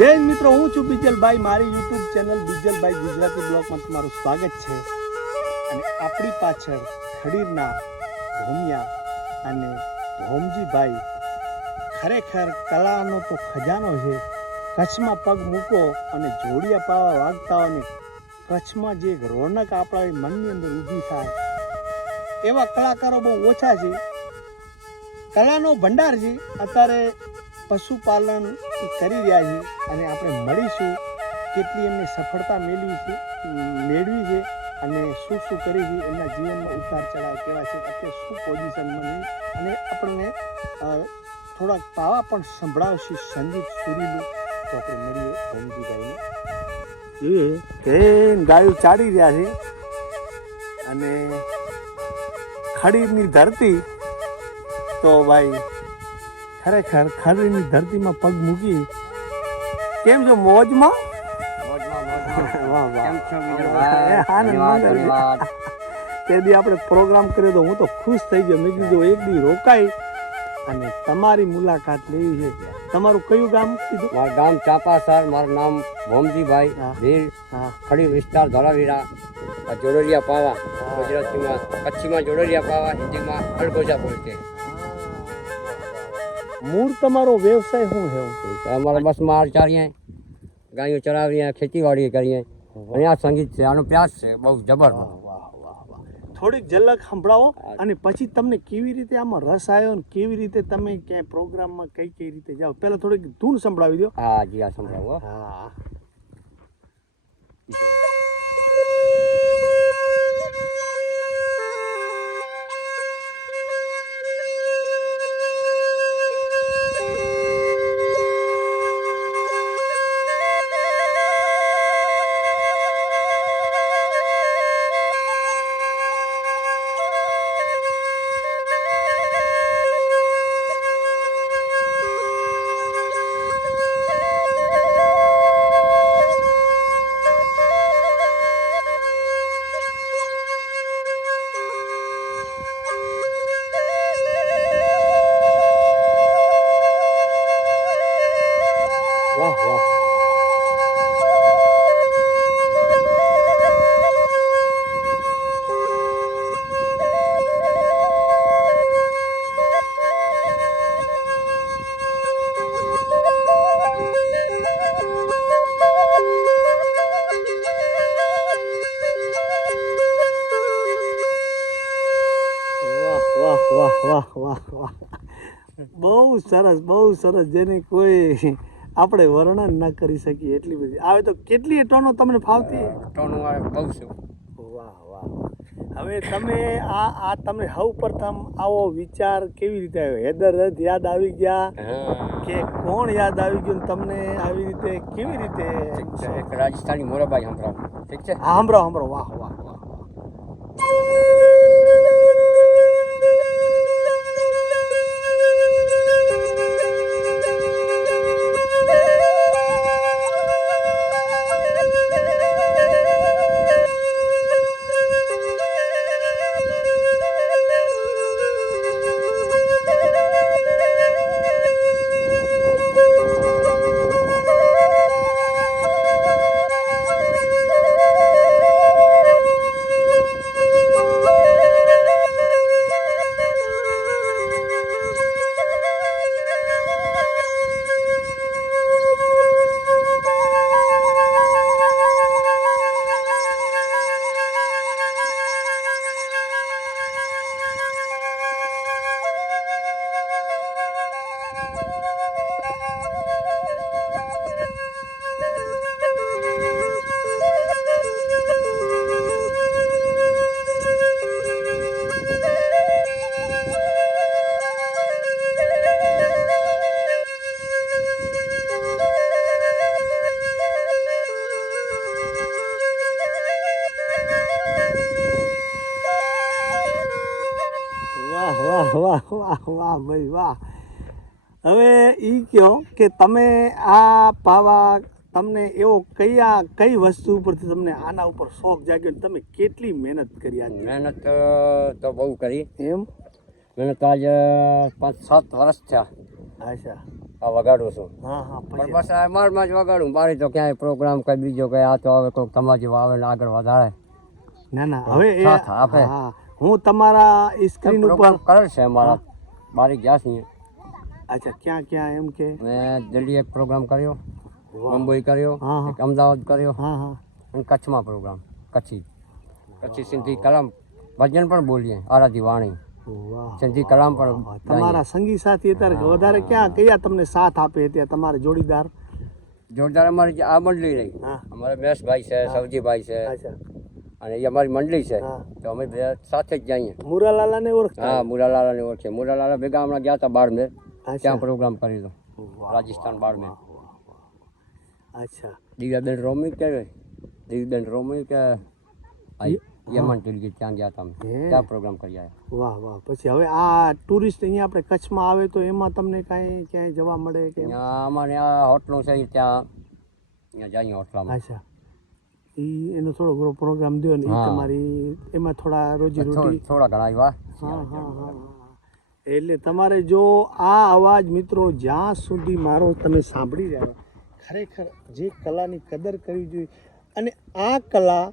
જય મિત્રો, હું છું બીજલભાઈ. મારી યુટ્યુબ ચેનલ બીજલભાઈ ગુજરાતી બ્લોગમાં તમારું સ્વાગત છે. અને આપણી પાછળ ખડીરના ભોમિયા અને ભોમજીભાઈ ખરેખર કલાનો તો ખજાનો છે. કચ્છમાં પગ મૂકો અને જોડિયા પાવા વાગતા અને કચ્છમાં જે રોનક આપણા મનની અંદર ઊભી થાય. એવા કલાકારો બહુ ઓછા છે. કલાનો ભંડાર છે. અત્યારે પશુપાલન કરી રહ્યા છે અને આપણે મળીશું. કેટલી એમને સફળતા મેળવી છે મેળવી છે અને શું શું કરી છે, એમના જીવનમાં ઉતાર ચઢાવ કેવા છે, અત્યારે શું પોઝિશનમાં નહીં અને આપણને થોડાક પાવા પણ સંભળાવશે સંગીત સુરીલું. તો આપણે મળીએ ભોમજીભાઈને એ કે ગાયું ચાડી રહ્યા છે? અને ખડીની ધરતી? તો ભાઈ ખરેખર ખડીની ધરતીમાં પગ મૂકી કેમ છો મોજમાં? તે દી આપણે પ્રોગ્રામ કર્યો તો હું તો ખુશ થઈ ગયો. મેં કીધું એક દી રોકાઈ અને તમારી મુલાકાત લેવી છે તમારું કયું ગામ કીધું? મારું ગામ ચાપાસર. મારું નામ ભોમજીભાઈ. ભીલ. ખડી વિસ્તાર ધોળાવીરા જોડોરિયા પાવા ગુજરાતીમાં કચ્છીમાં જોડોરિયા પાવા હિન્દીમાં અડગોજા બોલતે. મૂળ તમારો વ્યવસાય શું છે અમારે બસ માર ચારીએ ગાયો ચરાવીએ ખેતીવાડી કરીએ. અને આ સંગીત છે આનો પ્યાસ છે બહુ જબર વાહ વાહ વાહ થોડીક ઝલક સંભળાવો અને પછી તમને કેવી રીતે આમાં રસ આવ્યો ને કેવી રીતે તમે ક્યાંય પ્રોગ્રામમાં કઈ કઈ રીતે જાઓ? પહેલા થોડીક ધૂન સંભળાવી દો. હા જી આ સંભળાવો. હા. વાહ વાહ વાહ. બહુ સરસ બહુ સરસ. જેને કોઈ આપણે વર્ણન ના કરી શકીએ એટલી બધી. આવે તો કેટલી ટોનો તમને ફાવતી? ટોનો આવે બહુ છે. વાહ વાહ હવે તમે આ આ તમે સૌ પ્રથમ આવો વિચાર કેવી રીતે આવ્યો? હેદર યાદ આવી ગયા? કે કોણ યાદ આવી ગયું તમને આવી રીતે કેવી રીતે રાજસ્થાની મોરાબાઈ સંભળાવો ઠીક છે? હા, સાંભળો સાંભળો. વાહ વાહ વાહ વાહ. वाह वाह वाह वाह वाह भाई वाह હવે એ કહો કે તમે આ પાવા તમને એવો કયા કઈ વસ્તુ ઉપરથી તમને આના ઉપર શોખ જાગ્યો તમે કેટલી મહેનત કરી આજે મહેનત તો બહુ કરી. એમ? મહેનત આજ પાંચ સાત વર્ષ થયા. અચ્છા. આ વગાડું છું. હા હા પણ બસ આ મારમાં જ વગાડું. મારી તો ક્યાંય પ્રોગ્રામ કઈ બીજો કઈ આ તો હવે કોઈક તમારા જેવો આવે ને આગળ વધારે. ના ના હવે એ આપે. હા હું. તમારા સ્ક્રીન ઉપર કરે છે અમારા મારી ગયા છીએ. અચ્છા ક્યાં ક્યાં એમ કે? મેં દિલ્હી એક પ્રોગ્રામ કર્યો. મુંબઈ કર્યો. એક અમદાવાદ કર્યો અને કચ્છમાં પ્રોગ્રામ કચ્છી. કચ્છી સિંધી કલામ. ભજન પણ બોલીએ આરાધી વાણી. સિંધી કલામ પણ તમારા સંગી સાથી અત્યારે વધારે ક્યાં કયા તમને સાથ આપે ત્યાં તમારા જોડીદાર? જોડીદાર અમારી આ મંડળી રહી. અમારે મેશભાઈ છે સવજીભાઈ છે. અને એ અમારી મંડળી છે. તો અમે સાથે જ જઈએ. મુરાલાલાને ઓળખતા? હા મુરાલાલાને ઓળખે મુરાલાલા ભેગા હમણાં ગયા હતા બારમેર. ત્યાં પ્રોગ્રામ કરી દો રાજસ્થાન બાળમેર. અચ્છા. દિવ્યાબેન રોમી કે દિવ્યાબેન રોમી કે યમન ટીલગી ત્યાં ગયા તમે. ત્યાં પ્રોગ્રામ કરી આવ્યા વાહ વાહ. પછી હવે આ ટુરિસ્ટ અહીંયા આપણે કચ્છમાં આવે તો એમાં તમને કાંઈ ક્યાંય જવા મળે કે? અમારે આ હોટલો છે ત્યાં અહીંયા જઈએ હોટલામાં. અચ્છા. એ એનો થોડો ઘણો પ્રોગ્રામ દો ને તમારી એમાં થોડા રોજી રોટી થોડા ઘણા આવ્યા. હા હા હા. એટલે તમારે જો આ અવાજ મિત્રો જ્યાં સુધી મારો તમે સાંભળી રહ્યા ખરેખર જે કલાની કદર કરવી જોઈએ. અને આ કલા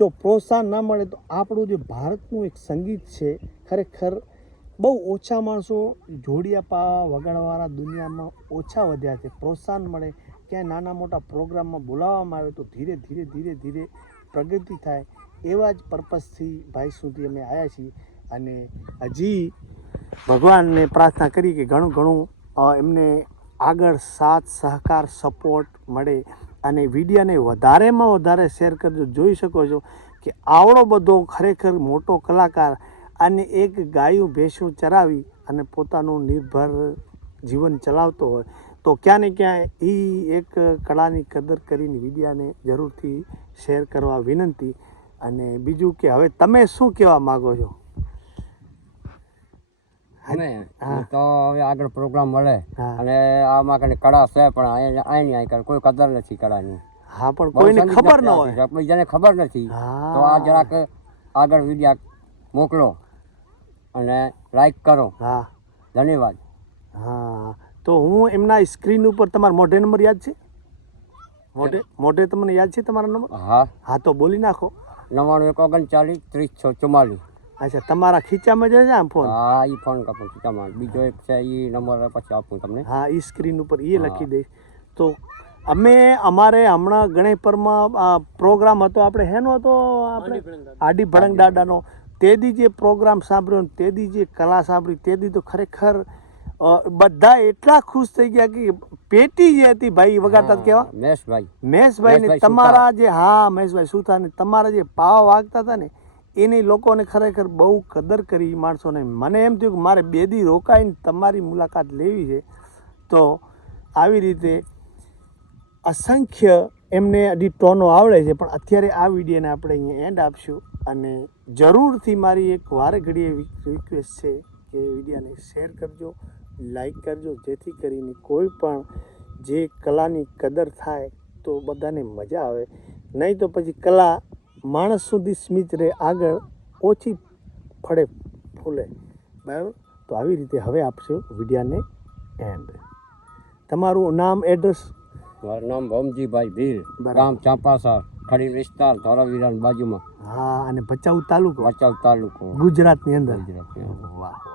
જો પ્રોત્સાહન ના મળે તો આપણું જે ભારતનું એક સંગીત છે, ખરેખર બહુ ઓછા માણસો જોડિયા પાવા વગાડવાળા દુનિયામાં ઓછા વધ્યા છે. પ્રોત્સાહન મળે, ક્યાંય નાના મોટા પ્રોગ્રામમાં બોલાવવામાં આવે તો ધીરે ધીરે ધીરે ધીરે પ્રગતિ થાય. એવા જ પર્પઝથી ભાઈ સુધી અમે આવ્યા છીએ. અને હજી ભગવાનને પ્રાર્થના કરી કે ઘણું ઘણું એમને આગળ સાથ, સહકાર સપોર્ટ મળે અને વિડીયાને વધારેમાં વધારે શેર કરજો. જોઈ શકો છો કે આવડો બધો ખરેખર મોટો કલાકાર અને એક ગાયું ભેંસું ચરાવી અને પોતાનું નિર્ભર જીવન ચલાવતો હોય, તો ક્યાં ને ક્યાં એ એક કળાની કદર કરીને વિડીયાને જરૂરથી શેર કરવા વિનંતી. અને બીજું કે હવે તમે શું કહેવા માગો છો? અમે. તો હવે આગળ પ્રોગ્રામ મળે. અને આમાં કને કળા છે પણ આય- આગળ કોઈ કદર નથી કળાની. હા પણ કોઈને ખબર ન હોય. જેને ખબર નથી. તો આ જરાક આગળ વિડીયા મોકલો અને લાઈક કરો. હા. ધન્યવાદ. હા. તો હું એમના સ્ક્રીન ઉપર તમારો મોઢે નંબર યાદ છે? મોઢે મોઢે તમને યાદ છે તમારો નંબર? હા. હા તો બોલી નાખો. નવ્વાણું એક ઓગણચાલીસ ત્રીસ છ ચુમ્માલીસ અચ્છા તમારા ખીચામાં જ છે આમ ફોન હા એ ફોન કાપો ખીચામાં. બીજો એક છે એ નંબર પછી આપું તમને. હા એ સ્ક્રીન ઉપર એ લખી દઈશ. તો અમે અમારે હમણાં ગણેપરમાં આ પ્રોગ્રામ હતો આપણે હેનો હતો આપણે? આડી ભડંગ દાદાનો. તે દી જે પ્રોગ્રામ સાંભળ્યો ને તે દી જે કલા સાંભળી તે દી તો ખરેખર બધા એટલા ખુશ થઈ ગયા કે પેટી જે હતી ભાઈ વગાડતા કેવા? મહેશભાઈ મહેશભાઈ ને તમારા જે હા મહેશભાઈ સુથાર ને તમારા જે પાવા વાગતા હતા ને એની લોકોને ખરેખર બહુ કદર કરી માણસોને. મને એમ થયું કે મારે બે દી રોકાઈને તમારી મુલાકાત લેવી છે. તો આવી રીતે અસંખ્ય એમને હજી ટોનો આવડે છે, પણ અત્યારે આ વિડીયોને આપણે અહીંયા એન્ડ આપશું. અને જરૂરથી મારી એક વારે ઘડીએ રિક્વેસ્ટ છે કે વિડીયાને શેર કરજો લાઈક કરજો, જેથી કરીને કોઈ પણ જે કલાની કદર થાય તો બધાને મજા આવે. નહીં તો પછી કલા માણસ સુધી સ્મિત રહે આગળ ઓછી ફળે ફૂલે. બરાબર? તો આવી રીતે હવે આપશું વિડિયાને એન્ડ તમારું નામ એડ્રેસ મારું નામ ભમજીભાઈ બરાબર. ગામ ચાંપાસા ખડી વિસ્તાર ધોરાવીરા બાજુમાં. હા અને ભચાઉ તાલુકો? ભચાઉ તાલુકો. ગુજરાતની અંદર. વાહ